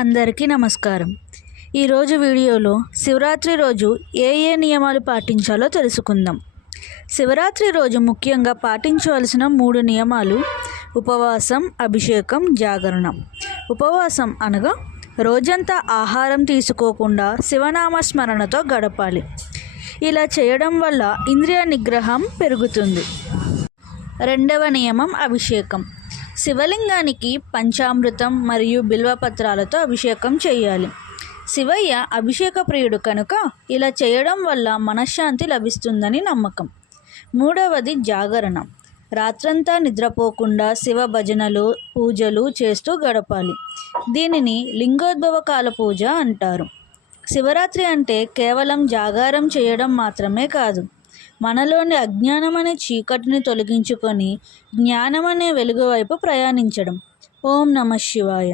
అందరికీ నమస్కారం. ఈరోజు వీడియోలో శివరాత్రి రోజు ఏ నియమాలు పాటించాలో తెలుసుకుందాం. శివరాత్రి రోజు ముఖ్యంగా పాటించవలసిన 3 నియమాలు: ఉపవాసం, అభిషేకం, జాగరణ. ఉపవాసం అనగా రోజంతా ఆహారం తీసుకోకుండా శివనామస్మరణతో గడపాలి. ఇలా చేయడం వల్ల ఇంద్రియ నిగ్రహం పెరుగుతుంది. రెండవ నియమం అభిషేకం. శివలింగానికి పంచామృతం మరియు బిల్వపత్రాలతో అభిషేకం చేయాలి. శివయ్య అభిషేక ప్రియుడు కనుక ఇలా చేయడం వల్ల మనశ్శాంతి లభిస్తుందని నమ్మకం. మూడవది జాగరణ. రాత్రంతా నిద్రపోకుండా శివ భజనలు, పూజలు చేస్తూ గడపాలి. దీనిని లింగోద్భవ కాల పూజ అంటారు. శివరాత్రి అంటే కేవలం జాగారం చేయడం మాత్రమే కాదు, మనలోని అజ్ఞానం అనే చీకటిని తొలగించుకొని జ్ఞానం అనే వెలుగు వైపు ప్రయాణించడం. ఓం నమః శివాయ.